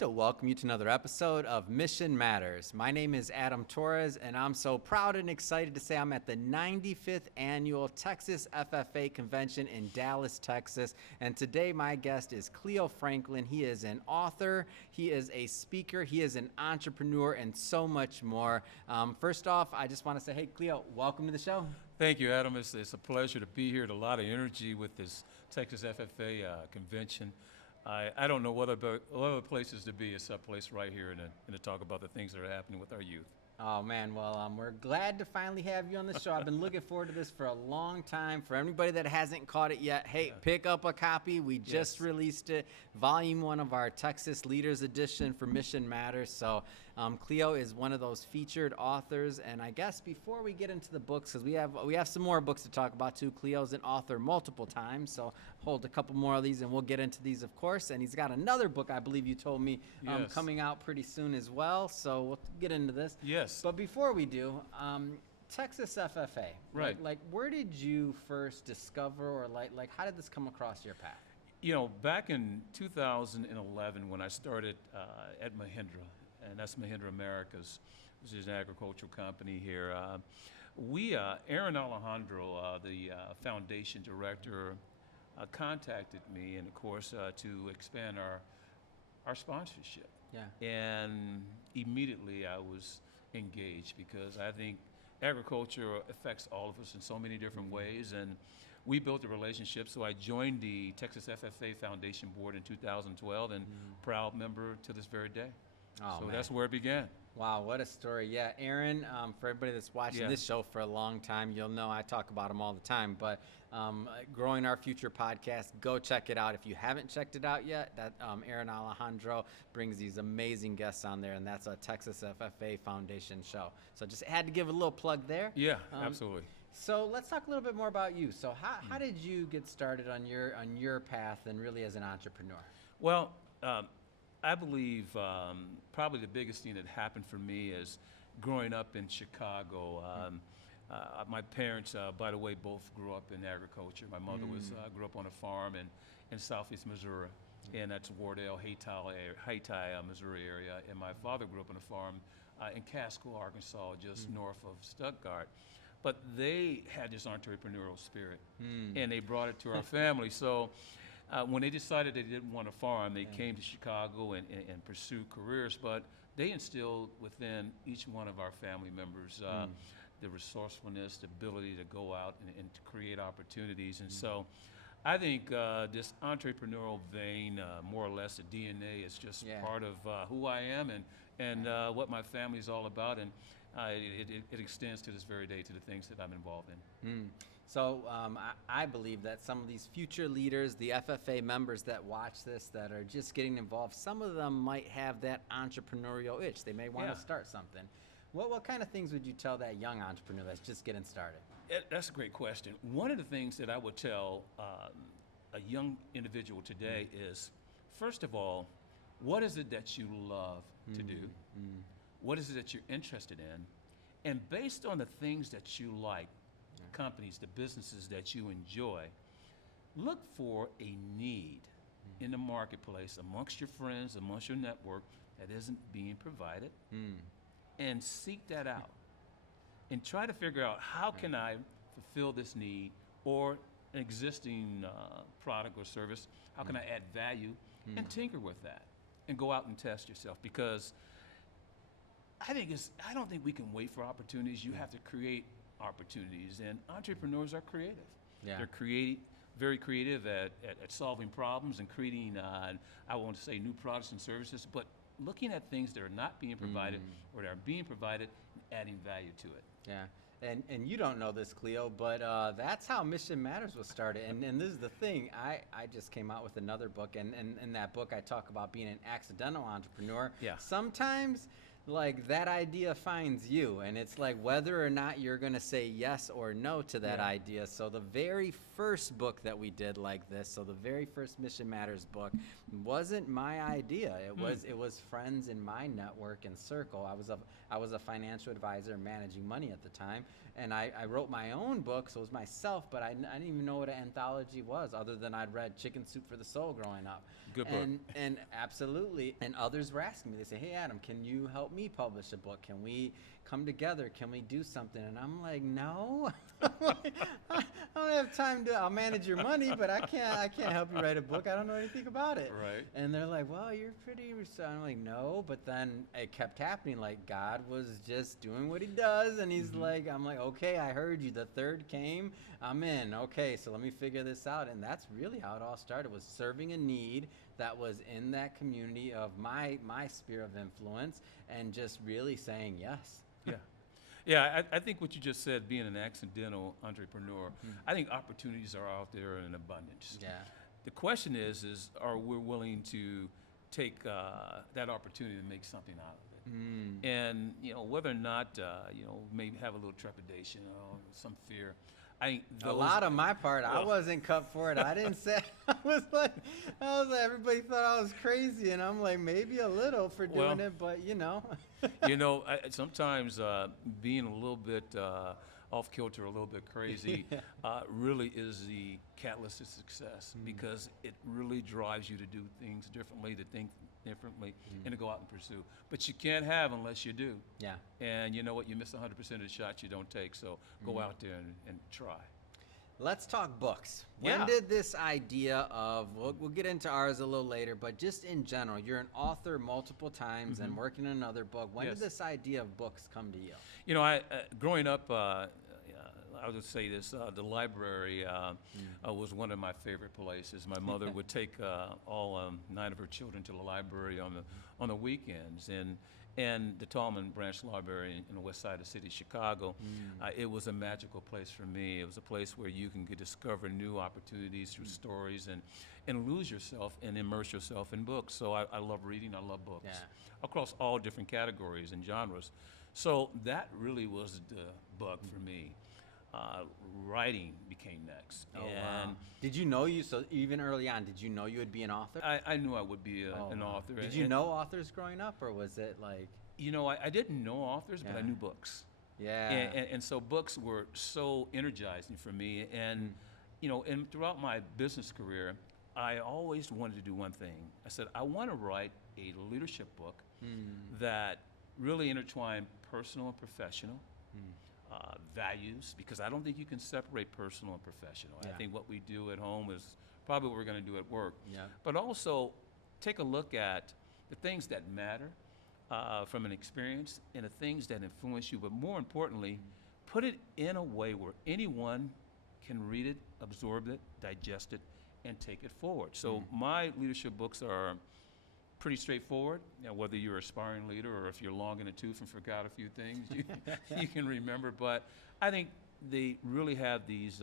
to welcome you to another episode of Mission Matters. My name is Adam Torres, and I'm so proud and excited to say I'm at the 95th Annual Texas FFA Convention in Dallas, Texas. And today my guest is Cleo Franklin. He is an author, he is a speaker, he is an entrepreneur, and so much more. First off, I just want to say, hey, Cleo, welcome to the show. Thank you, Adam. It's a pleasure to be here. A lot of energy with this Texas FFA convention. I don't know what other places to be. It's a place right here and to talk about the things that are happening with our youth. Oh, man. Well, we're glad to finally have you on the show. I've been looking forward to this for a long time. For anybody that hasn't caught it yet, hey, pick up a copy. We just released it, Volume 1 of our Texas Leaders Edition for Mission Matters. So Cleo is one of those featured authors. And I guess before we get into the books, because we have some more books to talk about too. Cleo's an author multiple times, so hold a couple more of these and we'll get into these, of course. And he's got another book, I believe you told me, coming out pretty soon as well. So we'll get into this. Yes. But before we do, Texas FFA, right? Like where did you first discover, or like how did this come across your path? You know, back in 2011 when I started at Mahindra, and that's Mahindra Americas, which is an agricultural company here. Aaron Alejandro, the foundation director, contacted me, and of course to expand our sponsorship. Yeah. And immediately I was engaged because I think agriculture affects all of us in so many different ways, and we built a relationship. So I joined the Texas FFA Foundation Board in 2012 and proud member to this very day. Oh, so man. that's where it began. Wow, what a story. Yeah, Aaron, for everybody that's watching this show for a long time, you'll know I talk about him all the time, but Growing Our Future podcast, go check it out. If you haven't checked it out yet, that Aaron Alejandro brings these amazing guests on there, and that's a Texas FFA Foundation show. So just had to give a little plug there. Yeah, absolutely. So let's talk a little bit more about you. So how did you get started on your path and really as an entrepreneur? Well, I believe probably the biggest thing that happened for me is growing up in Chicago. My parents, by the way, both grew up in agriculture. My mother grew up on a farm in southeast Missouri, and that's Wardell, Hayti, Missouri area. And my father grew up on a farm in Casco, Arkansas, just north of Stuttgart. But they had this entrepreneurial spirit, and they brought it to our family. So when they decided they didn't want to farm, they came to Chicago and pursued careers. But they instilled within each one of our family members the resourcefulness, the ability to go out and to create opportunities. And so I think this entrepreneurial vein, more or less the DNA, is just part of who I am and what my family is all about. And it extends to this very day to the things that I'm involved in. So I believe that some of these future leaders, the FFA members that watch this, that are just getting involved, some of them might have that entrepreneurial itch. They may want to start something. What kind of things would you tell that young entrepreneur that's just getting started? That's a great question. One of the things that I would tell a young individual today is, first of all, what is it that you love to do? What is it that you're interested in? And based on the things that you like, companies, the businesses that you enjoy, look for a need in the marketplace amongst your friends, amongst your network that isn't being provided, and seek that out. And try to figure out, how can I fulfill this need, or an existing product or service, how can I add value, and tinker with that, and go out and test yourself. Because I don't think we can wait for opportunities. You have to create opportunities, and entrepreneurs are creative. They're very creative at solving problems and creating, I want to say, new products and services, but looking at things that are not being provided or that are being provided and adding value to it. Yeah, and you don't know this, Cleo, but that's how Mission Matters was started. And this is the thing, I just came out with another book, and in that book I talk about being an accidental entrepreneur. Yeah. Sometimes like that idea finds you, and it's like whether or not you're going to say yes or no to that Yeah. idea. So the very first book that we did like this, so the very first Mission Matters book wasn't my idea. It was friends in my network and circle. I was a financial advisor managing money at the time, and I wrote my own book, so it was myself, but I didn't even know what an anthology was other than I'd read Chicken Soup for the Soul growing up. Good book. And absolutely. And others were asking me, they say, hey, Adam, can you help me publish a book? Can we come together? Can we do something? And I'm like, no, I don't have time to, I'll manage your money, but I can't help you write a book. I don't know anything about it. Right. And they're like, well, you're pretty, so I'm like, no, but then it kept happening. Like God was just doing what he does. And he's like, I'm like, okay, I heard you. The third came, I'm in. Okay, so let me figure this out. And that's really how it all started, was serving a need that was in that community of my sphere of influence, and just really saying yes. Yeah. Yeah, I think what you just said, being an accidental entrepreneur, I think opportunities are out there in abundance. Yeah. The question is are we willing to take that opportunity to make something out of it? And, whether or not, maybe have a little trepidation or some fear. I think A lot of my part, I wasn't cut for it. I didn't say. I was like, everybody thought I was crazy, and I'm like, maybe a little for doing it, but sometimes being a little bit off kilter, a little bit crazy, really is the catalyst to success, because it really drives you to do things differently, to think differently, and to go out and pursue. But you can't have unless you do. Yeah. And you know what? You miss 100% of the shots you don't take. So go out there and try. Let's talk books. Yeah. When did this idea of, we'll get into ours a little later, but just in general, you're an author multiple times and working on another book. When Yes. did this idea of books come to you? I growing up, I would say this, the library was one of my favorite places. My mother would take all 9 of her children to the library on the weekends, and the Tallman Branch Library in the west side of the city of Chicago. It was a magical place for me. It was a place where you can discover new opportunities through stories and lose yourself and immerse yourself in books. So I love reading. I love books across all different categories and genres. So that really was the bug for me. Writing became next. Oh, wow. Did you know so even early on, did you know you would be an author? I knew I would be an author. Did you know authors growing up, or was it like? I didn't know authors, but I knew books. Yeah. And so books were so energizing for me. And, and throughout my business career, I always wanted to do one thing. I said, I want to write a leadership book that really intertwined personal and professional. Values, because I don't think you can separate personal and professional. I think what we do at home is probably what we're going to do at work. Yeah. But also take a look at the things that matter from an experience and the things that influence you, but more importantly, put it in a way where anyone can read it, absorb it, digest it, and take it forward. So my leadership books are pretty straightforward. Whether you're an aspiring leader or if you're long in the tooth and forgot a few things, you can remember. But I think they really have these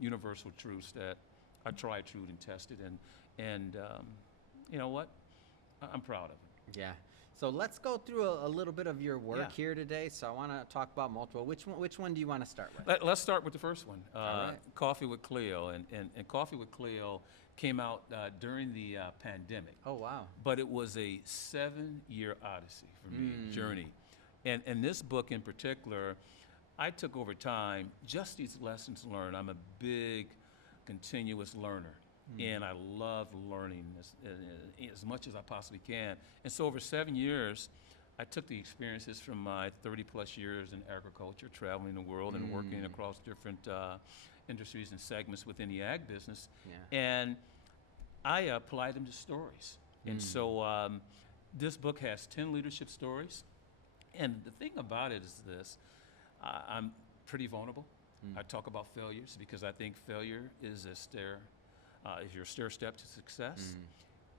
universal truths that are tried, true, and tested. And you know what? I'm proud of it. Yeah. So let's go through a little bit of your work here today. So I want to talk about multiple. Which one do you want to start with? Let's start with the first one. All right. Coffee with Cleo. And Coffee with Cleo came out during the pandemic. Oh, wow. But it was a 7-year odyssey for me, journey. And this book in particular, I took over time, just these lessons learned. I'm a big, continuous learner. And I love learning as much as I possibly can. And so over 7 years, I took the experiences from my 30-plus years in agriculture, traveling the world and working across different industries and segments within the ag business, and I applied them to stories. And so this book has 10 leadership stories. And the thing about it is this, I'm pretty vulnerable. I talk about failures because I think failure is your stair step to success.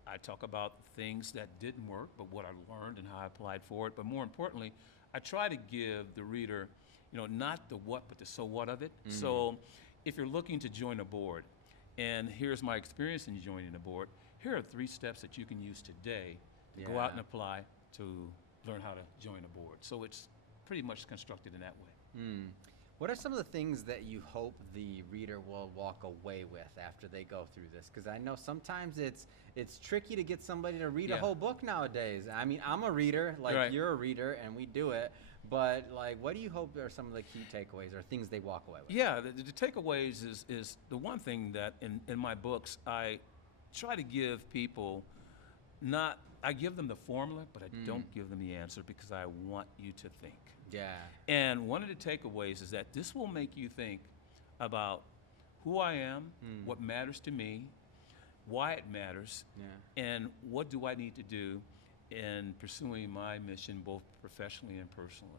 I talk about things that didn't work, but what I learned and how I applied for it. But more importantly, I try to give the reader, not the what, but the so what of it. So if you're looking to join a board, and here's my experience in joining a board, here are 3 steps that you can use today to go out and apply to learn how to join a board. So it's pretty much constructed in that way. Mm. What are some of the things that you hope the reader will walk away with after they go through this? Because I know sometimes it's tricky to get somebody to read a Yeah. whole book nowadays. I mean, I'm a reader, like Right. you're a reader, and we do it. But like, what do you hope are some of the key takeaways or things they walk away with? Yeah, the takeaways is the one thing that in my books I try to give people I give them the formula, but I don't give them the answer because I want you to think. Yeah. And one of the takeaways is that this will make you think about who I am, what matters to me, why it matters, Yeah. and what do I need to do in pursuing my mission both professionally and personally.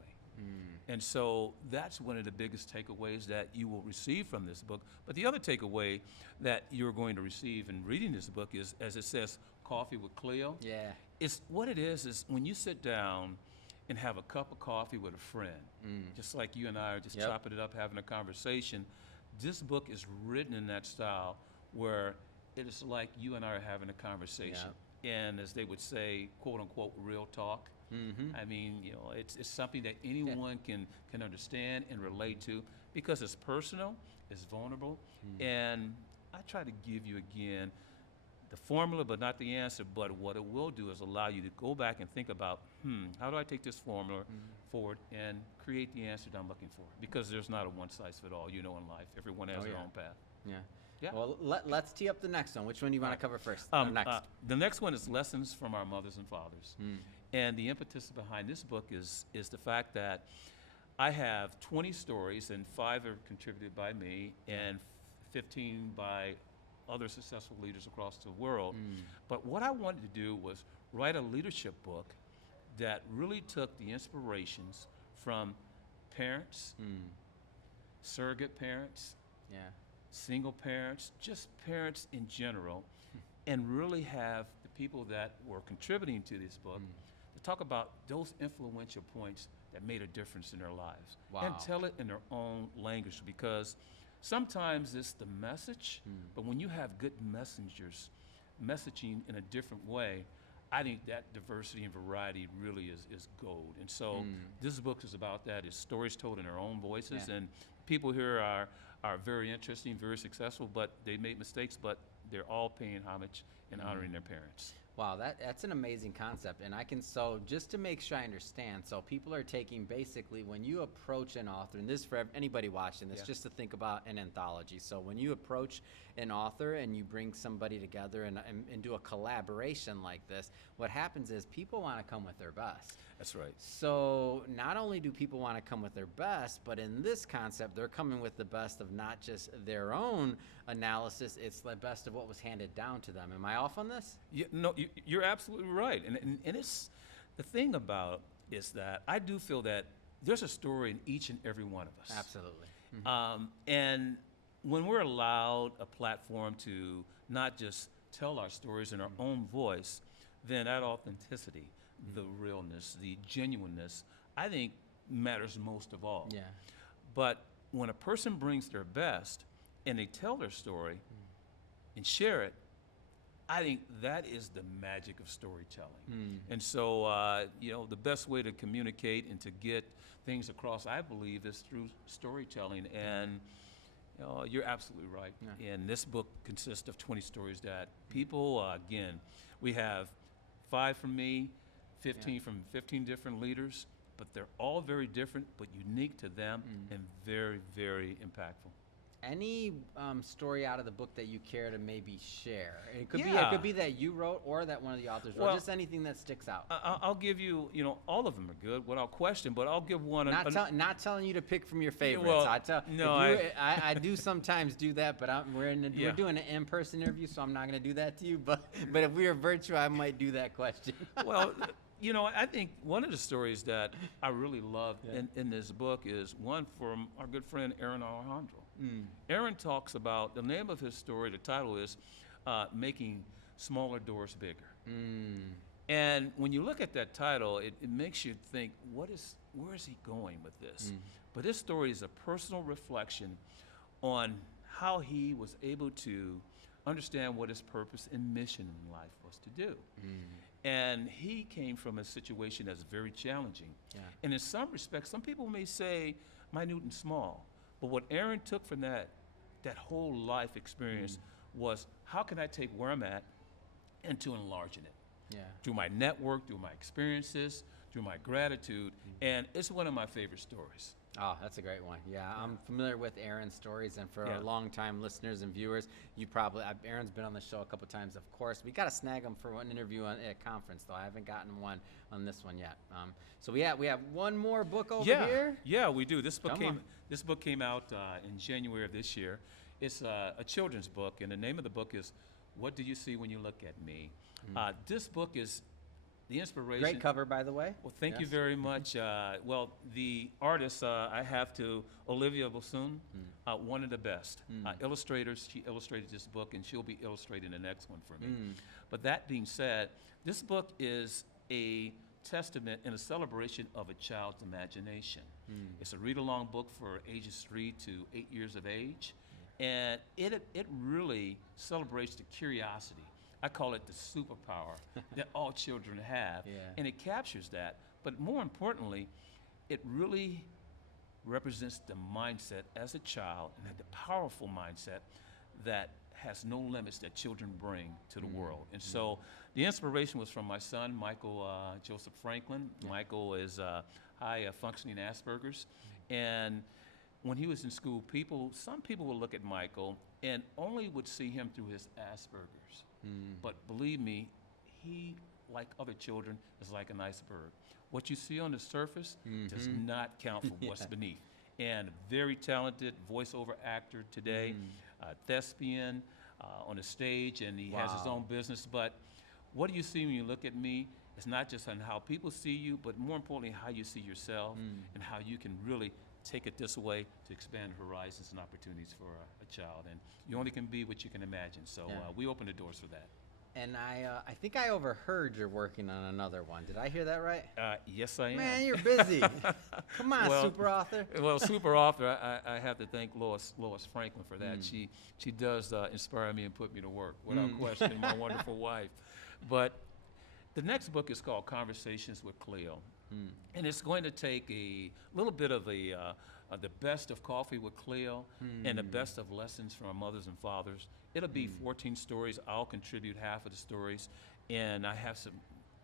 And so that's one of the biggest takeaways that you will receive from this book. But the other takeaway that you're going to receive in reading this book is, as it says, Coffee with Cleo. Yeah. It's what it is when you sit down and have a cup of coffee with a friend, just like you and I are just Yep. chopping it up, having a conversation. This book is written in that style where it is like you and I are having a conversation. And as they would say, quote unquote, real talk. I mean, you know, it's something that anyone can understand and relate to because it's personal, it's vulnerable, and I try to give you again the formula, but not the answer. But what it will do is allow you to go back and think about, how do I take this formula forward and create the answer that I'm looking for? Because there's not a one-size-fits-all, you know, in life. Everyone has their own path. Yeah. Yeah. Well, let's tee up the next one. Which one do you want to cover first? Next. The next one is Lessons from Our Mothers and Fathers. And the impetus behind this book is the fact that I have 20 stories, and 5 are contributed by me, and 15 by other successful leaders across the world. But what I wanted to do was write a leadership book that really took the inspirations from parents, surrogate parents, Yeah. single parents, just parents in general, and really have the people that were contributing to this book to talk about those influential points that made a difference in their lives. Wow. And tell it in their own language, because sometimes it's the message, but when you have good messengers messaging in a different way, I think that diversity and variety really is gold. And so this book is about that. It's stories told in their own voices, and people here are very interesting, very successful, but they made mistakes, but they're all paying homage and honoring their parents. Wow, that's an amazing concept. And so just to make sure I understand, so people are taking basically when you approach an author, and this is for anybody watching this, just to think about an anthology. So when you approach an author and you bring somebody together and do a collaboration like this, what happens is people want to come with their best. That's right. So not only do people want to come with their best, but in this concept, they're coming with the best of not just their own analysis, it's the best of what was handed down to them. Am I off on this? Yeah, no, you're absolutely right. And it's the thing about is that I do feel that there's a story in each and every one of us. Absolutely. And when we're allowed a platform to not just tell our stories in our own voice, then that authenticity, the realness, the genuineness, I think matters most of all. Yeah. But when a person brings their best and they tell their story and share it, I think that is the magic of storytelling. And so, you know, the best way to communicate and to get things across, I believe, is through storytelling. And you know, you're absolutely right. Yeah. And this book consists of 20 stories that people, again, we have 5 from me, 15 from 15 different leaders, but they're all very different, but unique to them and very, very impactful. Any story out of the book that you care to maybe share? It could Yeah. be that you wrote or that one of the authors wrote. Well, Just anything that sticks out. I'll give you, you know, all of them are good without question, but I'll give one. Not telling you to pick from your favorites. well, I do sometimes do that, but we're doing an in-person interview, so I'm not going to do that to you. But if we were virtual, I might do that question. Well, you know, I think one of the stories that I really loved in this book is one from our good friend Aaron Alejandro. Aaron talks about, the name of his story, the title is Making Smaller Doors Bigger. And when you look at that title, it makes you think, where is he going with this? But his story is a personal reflection on how he was able to understand what his purpose and mission in life was to do. And he came from a situation that's very challenging. Yeah. And in some respects, some people may say minute and small, but what Aaron took from that whole life experience was, how can I take where I'm at and to enlarging it? Yeah. Through my network, through my experiences, through my gratitude, and it's one of my favorite stories. Oh, that's a great one. Yeah, I'm familiar with Aaron's stories, and for Yeah. our longtime listeners and viewers, you probably Aaron's been on the show a couple times. Of course, we got to snag him for one interview at a conference, though. I haven't gotten one on this one yet. So we have one more book over here. Yeah, we do. This book Come on. came out in January of this year. It's a children's book, and the name of the book is "What Do You See When You Look at Me?" This book is the inspiration. Great cover, by the way. Well, thank you Yes. very much. Well, the artist, I have to, Olivia Bosun, one of the best illustrators. She illustrated this book, and she'll be illustrating the next one for me. But that being said, this book is a testament and a celebration of a child's imagination. It's a read-along book for ages 3 to 8 years of age, and it really celebrates the curiosity. I call it the superpower that all children have, Yeah. and it captures that. But more importantly, it really represents the mindset as a child, and the powerful mindset that has no limits that children bring to the world. And so the inspiration was from my son, Michael Joseph Franklin. Michael is high functioning Asperger's, and when he was in school, some people would look at Michael and only would see him through his Asperger's. But believe me, he, like other children, is like an iceberg. What you see on the surface does not count for what's beneath. And very talented voiceover actor today, thespian on the stage, and he has his own business. But what do you see when you look at me? It's not just on how people see you, but more importantly, how you see yourself and how you can really take it this way to expand horizons and opportunities for a child. And you only can be what you can imagine. So we open the doors for that. And I think I overheard you're working on another one. Did I hear that right? Yes, I am. Man, you're busy. Come on, Well, super author. Well, super author, I have to thank Lois Franklin for that. She does inspire me and put me to work, without question, my wonderful wife. But the next book is called Conversations with Cleo. And it's going to take a little bit of the best of Coffee with Cleo and the best of Lessons from our mothers and fathers. It'll be 14 stories. I'll contribute half of the stories. And I have some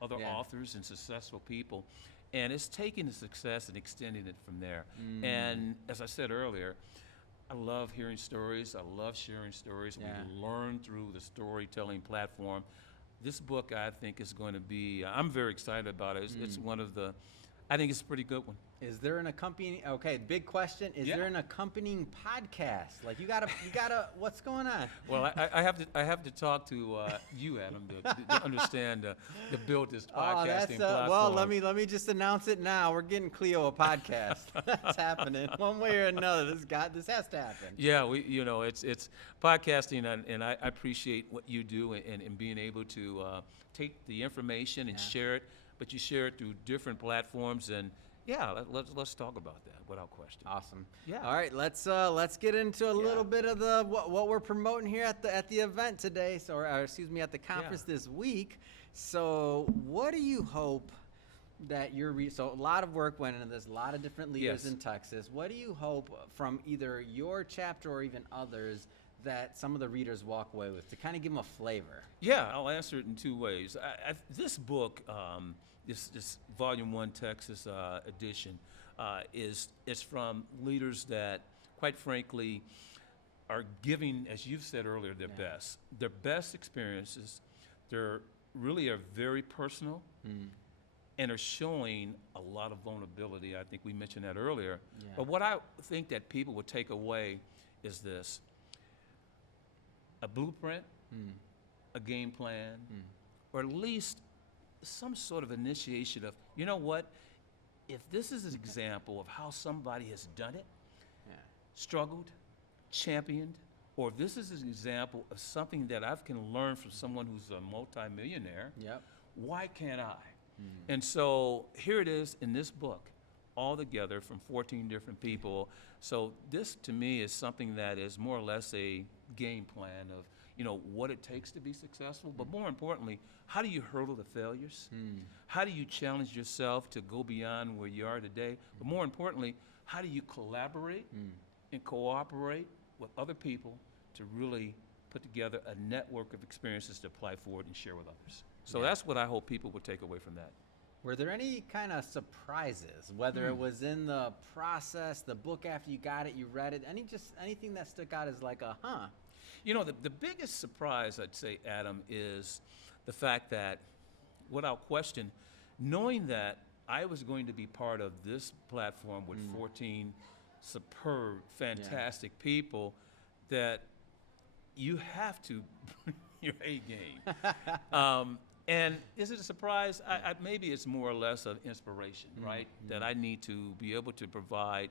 other authors and successful people. And it's taking the success and extending it from there. And as I said earlier, I love hearing stories. I love sharing stories. Yeah. We learn through the storytelling platform. This book, I think, is going to be, I'm very excited about it. It's one of the, I think it's a pretty good one. Is there an accompanying, okay, big question. Is Yeah. there an accompanying podcast? Like you gotta, what's going on? Well, I have to talk to you, Adam, to understand, to build this podcasting platform. well, let me just announce it now. We're getting Cleo a podcast. That's happening one way or another. This has to happen. Yeah, it's podcasting, and I appreciate what you do and being able to take the information and share it, but you share it through different platforms, and let's talk about that without question. Awesome. Yeah. All right, let's get into a little bit of the what we're promoting here at the event today. So, or excuse me, at the conference this week. So, what do you hope that so a lot of work went into this, a lot of different leaders in Texas. What do you hope from either your chapter or even others that some of the readers walk away with to kind of give them a flavor? Yeah, I'll answer it in two ways. This book, this Volume 1 Texas edition, is from leaders that, quite frankly, are giving, as you've said earlier, their best experiences. They're really are very personal and are showing a lot of vulnerability. I think we mentioned that earlier. Yeah. But what I think that people would take away is this: a blueprint, a game plan, or at least some sort of initiation of, you know what, if this is an example of how somebody has done it, struggled, championed, or if this is an example of something that I can learn from someone who's a multimillionaire, why can't I? And so here it is in this book, all together from 14 different people. So this, to me, is something that is more or less a game plan of, what it takes to be successful, but more importantly, how do you hurdle the failures? How do you challenge yourself to go beyond where you are today? But more importantly, how do you collaborate and cooperate with other people to really put together a network of experiences to apply forward and share with others? So that's what I hope people will take away from that. Were there any kind of surprises, whether it was in the process, the book after you got it, you read it, anything that stuck out as like The biggest surprise, I'd say, Adam, is the fact that, without question, knowing that I was going to be part of this platform with 14 superb, fantastic people, that you have to bring your A game. And is it a surprise? Maybe it's more or less an inspiration, right? That I need to be able to provide,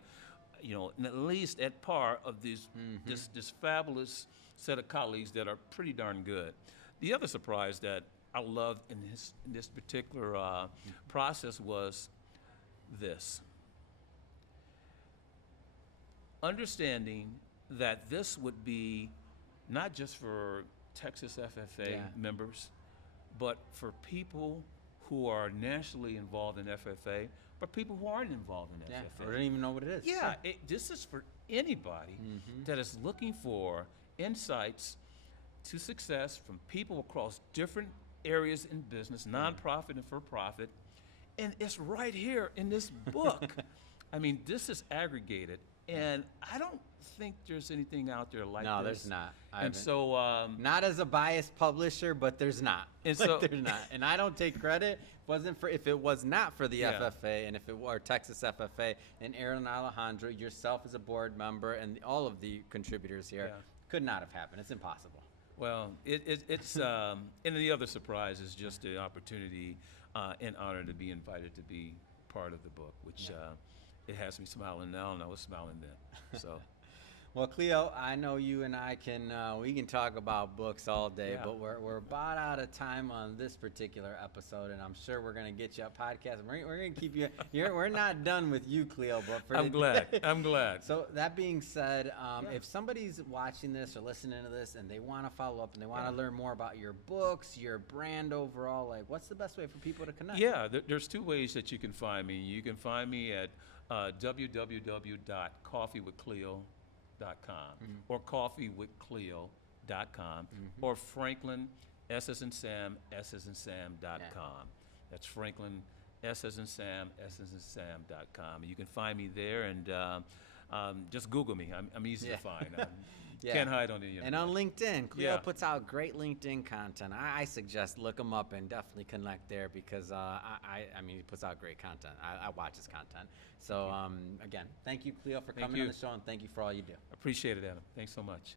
at least at par of this fabulous set of colleagues that are pretty darn good. The other surprise that I loved in this particular process was this. Understanding that this would be not just for Texas FFA members, but for people who are nationally involved in FFA, but people who aren't involved in FFA. Or don't even know what it is. Yeah, this is for anybody that is looking for insights to success from people across different areas in business, nonprofit and for-profit, and it's right here in this book. I mean, this is aggregated, and I don't think there's anything out there like this. No, there's not. And so, not as a biased publisher, but there's not. And so, there's not. And I don't take credit. If it was not for the FFA, and if it were Texas FFA, and Aaron and Alejandro, yourself as a board member, and all of the contributors here, could not have happened. It's impossible. Well, it's and the other surprise is just the opportunity and honor to be invited to be part of the book, which it has me smiling now, and I was smiling then. So. Well, Cleo, I know you and I we can talk about books all day, but we're about out of time on this particular episode, and I'm sure we're going to get you a podcast. We're going to keep you. We're not done with you, Cleo, but for I'm glad. So that being said, if somebody's watching this or listening to this and they want to follow up and they want to learn more about your books, your brand overall, like what's the best way for people to connect? Yeah, there's two ways that you can find me. You can find me at www.coffeewithcleo.com or coffeewithcleo.com or Franklin S as in Sam, S as in Sam.com. That's Franklin S as in Sam, S as in Sam.com. You can find me there, and just Google me. I'm easy to find. Can't hide on the internet. And on LinkedIn, Cleo puts out great LinkedIn content. I suggest look him up and definitely connect there because he puts out great content. I watch his content. So again, thank you, Cleo, for coming on the show, and thank you for all you do. Appreciate it, Adam. Thanks so much.